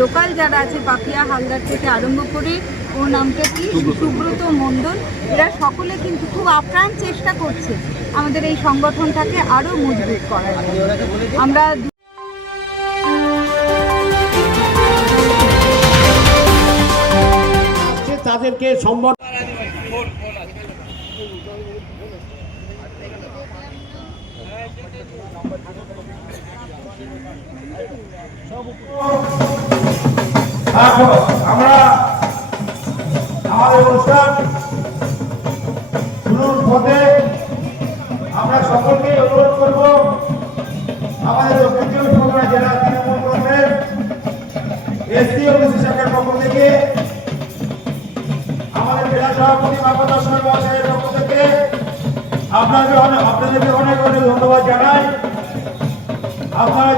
Local যারা আছে পাপিয়া হালদার থেকে আরম্ভ করে ওর নামটা কি সুব্রত মণ্ডল, এরা সকলে কিন্তু খুব আপ্রাণ চেষ্টা করছে আমাদের এই সংগঠনটাকে আরও মজবুত করার জন্য। আমরা তাদেরকে সম্মান আমরা আমাদের অনুষ্ঠান শুরুর পথে আমরা সকলকে অনুরোধ করব আমাদের দক্ষিণ চব্বিশ পরগনা জেলা তৃণমূল কংগ্রেস এসসি ও বিসি শাখার পক্ষ থেকে আমাদের জেলা সভাপতি মাহমুদ হাসান মহাশয়ের পক্ষ থেকে আপনাদেরকে অনেক অনেক ধন্যবাদ জানাই। আপনারা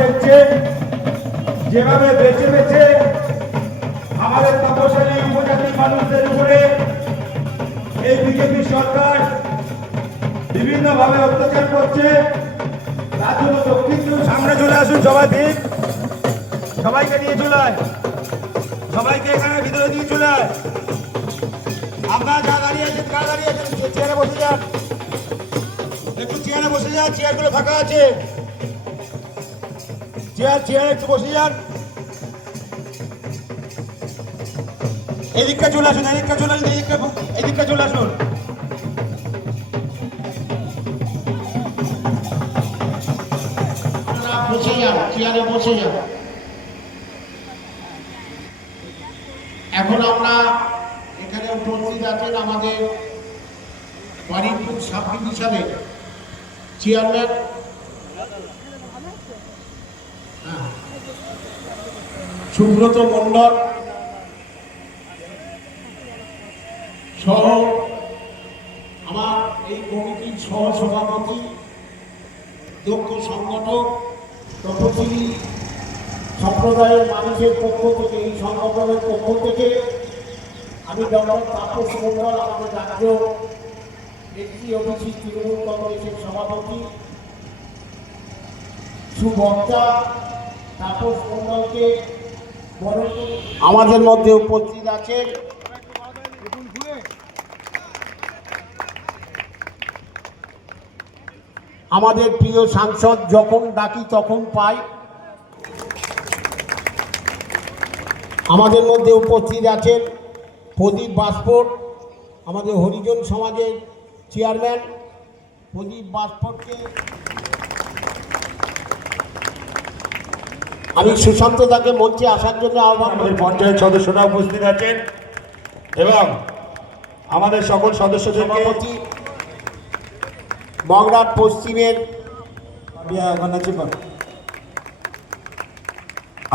দেখছেন যেভাবে বেছে বেছে আমাদের তপশালী উপজাতি মানুষদের উপরে এই বিজেপি সরকার বিভিন্নভাবে অত্যাচার করছে, তার জন্য দক্ষিণ সামনে চলে আসুন। সবাইকে নিয়ে চলে আয়, সবাইকে এখানে ভিতরে দিয়ে চলে আয়। আপনারা যা দাঁড়িয়ে আছেন চেয়ারে বসে যান, একটু চেয়ারে বসে যান, চেয়ারগুলো ফাঁকা আছে, চেয়ারে একটু বসে যান। এদিকটা চলে আসুন, এদিকটা চলে আসুন, এদিকটা চলে আসুন। বসে যান, চেয়ারে বসে যান। এখন আমরা এখানে উপস্থিত আছেন আমাদের বারুইপুর সাব ডিভিশনের চেয়ারম্যান সুব্রত মণ্ডল সহ আমার এই কমিটির সহ সভাপতি, দক্ষ সংগঠক, তপশিলি সম্প্রদায়ের মানুষের পক্ষ থেকে, এই সংগঠনের পক্ষ থেকে আমি ডক্টর তাপস মণ্ডল, আমাদের রাজ্য এসসি ওবিসি তৃণমূল কংগ্রেসের সভাপতি, সুবক্তা তাপস মণ্ডলকে আমাদের মধ্যে উপস্থিত আছেন আমাদের প্রিয় সাংসদ, যখন ডাকি তখন পাই। আমাদের মধ্যে উপস্থিত আছেন প্রদীপ বাস্পট, আমাদের হরিজন সমাজের চেয়ারম্যান। প্রদীপ বাস্পটকে আমি সুশান্ত দাকে মঞ্চে আসার জন্য আহ্বান। আমাদের পঞ্চায়েত সদস্যরা উপস্থিত আছেন এবং আমাদের সকল সদস্যদের সভাপতি মগরাট পশ্চিমের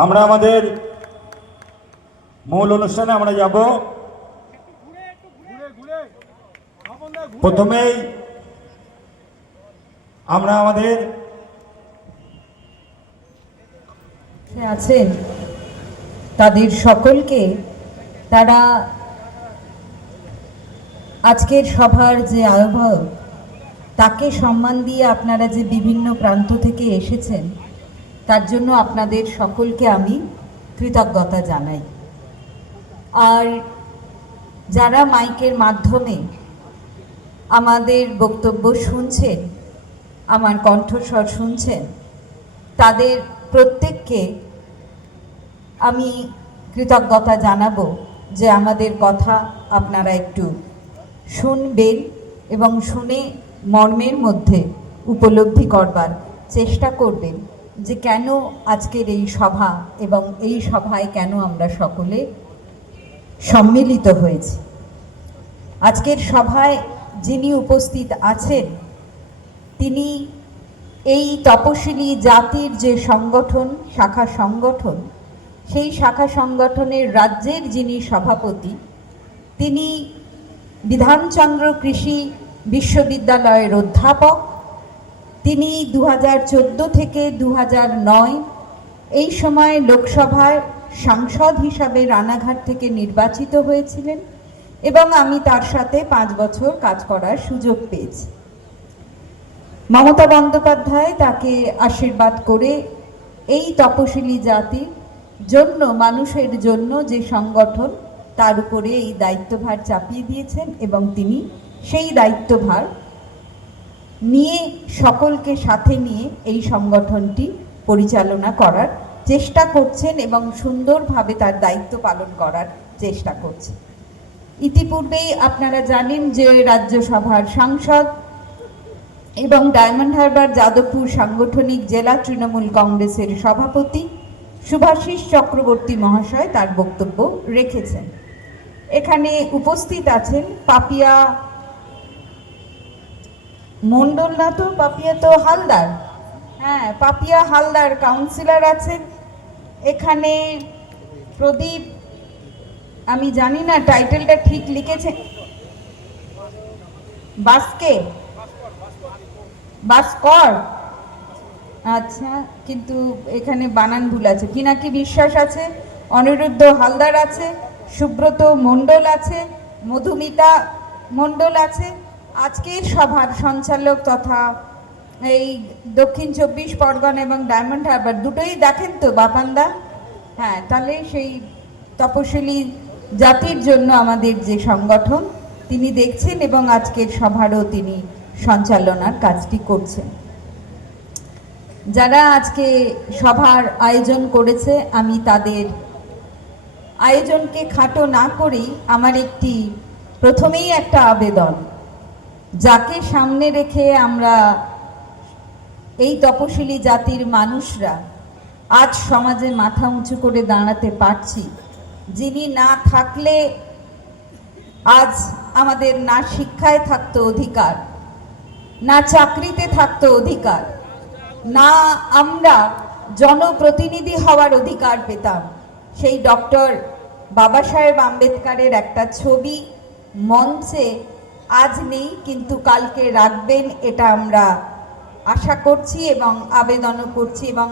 আমরা আমাদের মূল অনুষ্ঠানে আমরা যাব। প্রথমেই আমরা আমাদের আছেন তাদের সকলকে, তারা আজকের সভার যে আহ্বায়ক তাকে সম্মান দিয়ে আপনারা যে বিভিন্ন প্রান্ত থেকে এসেছেন, তার জন্য আপনাদের সকলকে আমি কৃতজ্ঞতা জানাই। আর যারা মাইকের মাধ্যমে আমাদের বক্তব্য শুনছেন, আমার কণ্ঠস্বর শুনছেন, তাদের প্রত্যেককে আমি কৃতজ্ঞতা জানাবো যে আমাদের কথা আপনারা একটু শুনবেন এবং শুনে মর্মের মধ্যে উপলব্ধি করবার চেষ্টা করবেন যে কেন আজকের এই সভা এবং এই সভায় কেন আমরা সকলে সম্মিলিত হয়েছি। আজকের সভায় যিনি উপস্থিত আছেন তিনি এই তপশিলি জাতির যে সংগঠন, শাখা সংগঠন, সেই শাখা সংগঠনের রাজ্যের যিনি সভাপতি, তিনি বিধানচন্দ্র কৃষি বিশ্ববিদ্যালয়ের অধ্যাপক। তিনি 2014 থেকে 2009 এই সময় লোকসভায় সাংসদ হিসাবে রানাঘাট থেকে নির্বাচিত হয়েছিলেন এবং আমি তার সাথে 5 বছর কাজ করার সুযোগ পেয়েছি। মমতা বন্দ্যোপাধ্যায় তাকে আশীর্বাদ করে এই তপশিলি জাতির জন্য, মানুষের জন্য যে সংগঠন, তার উপরে এই দায়িত্বভার চাপিয়ে দিয়েছেন এবং তিনি সেই দায়িত্বভার নিয়ে সকলকে সাথে নিয়ে এই সংগঠনটি পরিচালনা করার চেষ্টা করছেন এবং সুন্দরভাবে তার দায়িত্ব পালন করার চেষ্টা করছেন। ইতিপূর্বেই আপনারা জানেন যে রাজ্যসভার সাংসদ এবং ডায়মন্ড হারবার যাদবপুর সাংগঠনিক জেলা তৃণমূল কংগ্রেসের সভাপতি শুভাশিস চক্রবর্তী মহাশয় তার বক্তব্য রেখেছেন। এখানে উপস্থিত আছেন পাপিয়া মণ্ডল, না তো পাপিয়া তো হালদার, হ্যাঁ পাপিয়া হালদার কাউন্সিলর আছেন। এখানে প্রদীপ, আমি জানি না টাইটেলটা ঠিক লিখেছে, বাস্কর, আচ্ছা, কিন্তু এখানে বানান ভুল আছে। পিনাকি বিশ্বাস আছে, অনিরুদ্ধ হালদার আছে, সুব্রত মণ্ডল আছে, মধুমিতা মণ্ডল আছে। আজকের সভার সঞ্চালক তথা এই দক্ষিণ 24 পরগনা এবং ডায়মন্ড হারবার দুটোই দেখেন তো বাপানদা? হ্যাঁ, তাহলে সেই তপশিলি জাতির জন্য আমাদের যে সংগঠন তিনি দেখছেন এবং আজকের সভারও তিনি সঞ্চালনার কাজটি করছেন। যারা আজকে সভার আয়োজন করেছে, আমি তাদের আয়োজনকে খাটো না করেই আমার প্রথমেই একটা আবেদন, যাকে সামনে রেখে আমরা এই তপশিলি জাতির মানুষরা আজ সমাজে মাথা উঁচু করে দাঁড়াতে পারছি, যিনি না থাকলে আজ আমাদের না শিক্ষায় থাকতো অধিকার, না চাকরিতে থাকতো অধিকার, না আমরা জনপ্রতিনিধি হওয়ার অধিকার পেতাম, সেই ডক্টর বাবা সাহেব আম্বেদকরের একটা ছবি মঞ্চে আজ নেই, কিন্তু কালকে রাখবেন, এটা আমরা আশা করছি এবং আবেদনও করছি। এবং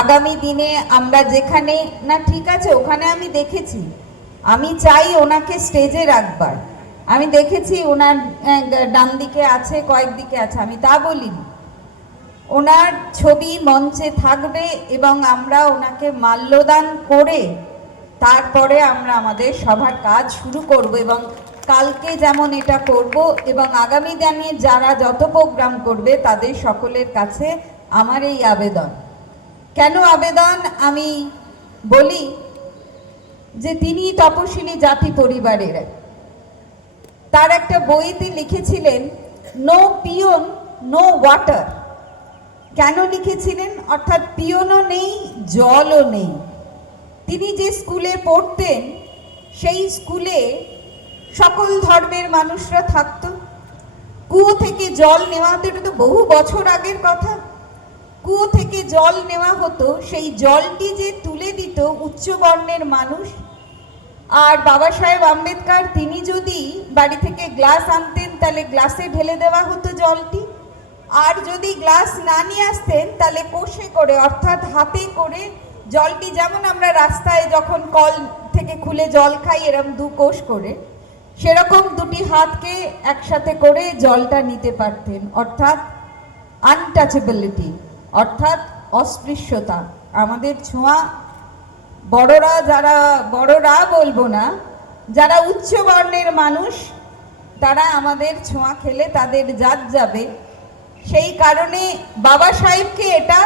আগামী দিনে আমরা যেখানে, না ঠিক আছে ওখানে আমি দেখেছি, আমি চাই ওনাকে স্টেজে রাখবার। আমি দেখেছি ওনার ডান দিকে আছে, কয়েক দিকে আছে, আমি তা বলিনি। ওনার ছবি মঞ্চে থাকবে এবং আমরা ওনাকে মাল্যদান করে তারপরে আমরা আমাদের সভার কাজ শুরু করব এবং কালকে যেমন এটা করব এবং আগামী দিনে যারা যত প্রোগ্রাম করবে তাদের সকলের কাছে আমার এই আবেদন। কেন আবেদন আমি বলি যে তিনি তপশিলি জাতি পরিবারের, তার একটা বইতে লিখেছিলেন নো পিওন নো ওয়াটার। কেন লিখেছিলেন? অর্থাৎ পিওনও নেই, জলও নেই। তিনি যে স্কুলে পড়তেন সেই স্কুলে সকল ধর্মের মানুষরা থাকতো। কুয়ো থেকে জল নেওয়া হতো, এটা তো বহু বছর আগের কথা। কুয়ো থেকে জল নেওয়া হতো, সেই জলটি যে তুলে দিত উচ্চ বর্ণের মানুষ। আর বাবা সাহেব আম্বেদকর তিনি যদি বাড়ি থেকে গ্লাস আনতেন তাহলে গ্লাসে ঢেলে দেওয়া হতো জলটি, আর যদি গ্লাস না নিয়ে আসতেন তাহলে কোষে করে, অর্থাৎ হাতে করে জলটি, যেমন আমরা রাস্তায় যখন কল থেকে খুলে জল খাই এরকম দু কোষ করে, সেরকম দুটি হাতকে একসাথে করে জলটা নিতে পারতেন। অর্থাৎ আনটাচেবিলিটি, অর্থাৎ অস্পৃশ্যতা, আমাদের ছোঁয়া। বড়রা বলবো না, যারা উচ্চ বর্ণের মানুষ তারা আমাদের ছোঁয়া খেলে তাদের জাত যাবে। সেই কারণে বাবা সাহেবকে এটা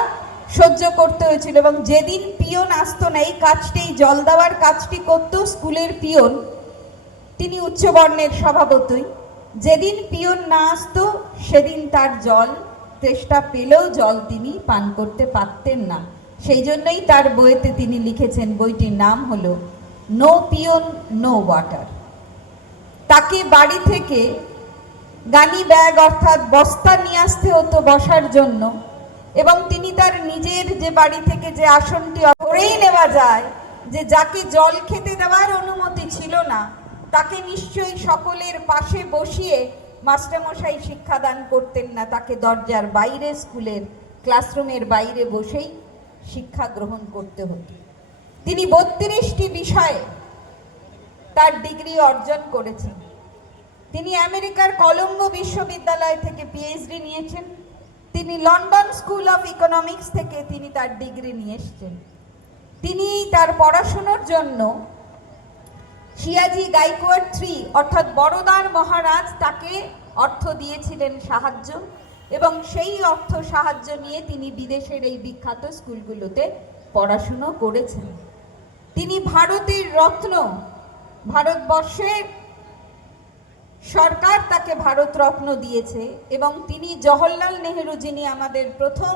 সহ্য করতে হয়েছিল। এবং যেদিন পিয়ন আসতো না, এই কাজটি, জল দেওয়ার কাজটি করত স্কুলের পিয়ন, তিনি উচ্চ বর্ণের স্বভাবতই। যেদিন পিয়ন না আসতো সেদিন তার জল তেষ্টা পেলেও জল তিনি পান করতে পারতেন না। সেই জন্যই তার বইতে তিনি লিখেছেন, বইটির নাম হলো নো পিয়ন নো ওয়াটার। তাকে বাড়ি থেকে গানি ব্যাগ অর্থাৎ বস্তা নিয়ে আসতে হতো বসার জন্য, এবং তিনি তার নিজের যে বাড়ি থেকে যে আসনটি ধরেই নেওয়া যায় যে যাকে জল খেতে দেওয়ার অনুমতি ছিল না তাকে নিশ্চয়ই সকলের পাশে বসিয়ে মাস্টারমশাই শিক্ষাদান করতেন না, তাকে দরজার বাইরে, স্কুলের ক্লাসরুমের বাইরে বসেই শিক্ষা গ্রহণ করতে হতো। তিনি 32টি বিষয়ে তার ডিগ্রি অর্জন করেছেন। তিনি আমেরিকার কলম্বো বিশ্ববিদ্যালয় থেকে পিএইচডি নিয়েছেন তিনি লন্ডন স্কুল অফ ইকোনমিক্স থেকে তিনি তার ডিগ্রি নিয়ে এসেছেন। তিনি তার পড়াশোনার জন্য শিয়াজি গাইকোয়াড় III অর্থাৎ বড়োদার মহারাজ তাকে অর্থ দিয়েছিলেন সাহায্য, এবং সেই অর্থ সাহায্য নিয়ে তিনি বিদেশের এই বিখ্যাত স্কুলগুলোতে পড়াশুনো করেছেন। তিনি ভারতের রত্ন, ভারতবর্ষের সরকার তাকে ভারত রত্ন দিয়েছে, এবং তিনি জওহরলাল নেহেরু, যিনি আমাদের প্রথম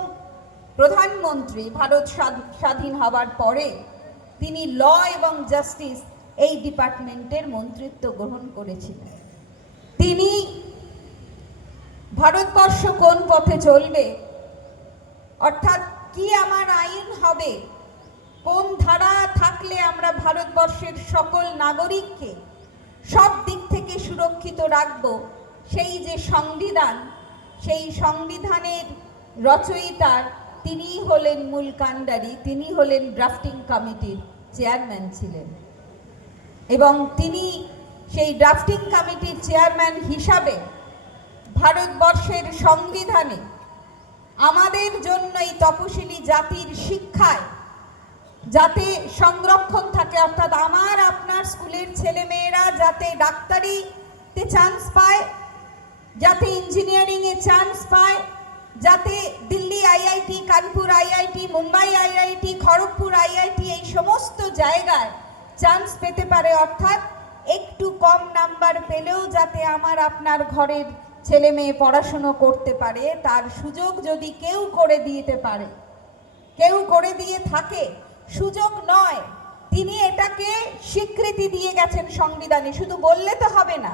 প্রধানমন্ত্রী ভারত স্বাধীন হবার পরে, তিনি ল এবং জাস্টিস এই ডিপার্টমেন্টের মন্ত্রিত্ব গ্রহণ করেছিলেন। তিনি ভারতবর্ষ কোন পথে চলবে, অর্থাৎ কি আমার আইন হবে, কোন ধারা থাকলে আমরা ভারতবর্ষের সকল নাগরিককে সব দিক থেকে সুরক্ষিত রাখব, সেই যে সংবিধান, সেই সংবিধানের রচয়িতার তিনিই হলেন মূল কাণ্ডারি, তিনি হলেন ড্রাফটিং কমিটির চেয়ারম্যান ছিলেন, এবং তিনি সেই ড্রাফটিং কমিটির চেয়ারম্যান হিসাবে ভারতবর্ষের সংবিধানে আমাদের জন্য এই তপশিলি জাতির শিক্ষায় যাতে সংরক্ষণ থাকে, অর্থাৎ আমার আপনার স্কুলের ছেলেমেয়েরা যাতে ডাক্তারিতে চান্স পায়, যাতে ইঞ্জিনিয়ারিংয়ে চান্স পায়, যাতে Delhi IIT, Kanpur IIT, Mumbai IIT, Kharagpur IIT এই সমস্ত জায়গায় চান্স পেতে পারে, অর্থাৎ একটু কম নাম্বার পেলেও যাতে আমার আপনার ঘরের ছেলে মেয়ে পড়াশুনো করতে পারে, তার সুযোগ যদি কেউ করে দিতে পারে, কেউ করে দিয়ে থাকে, সুযোগ নয়, তিনি এটাকে স্বীকৃতি দিয়ে গেছেন সংবিধানে। শুধু বললে তো হবে না,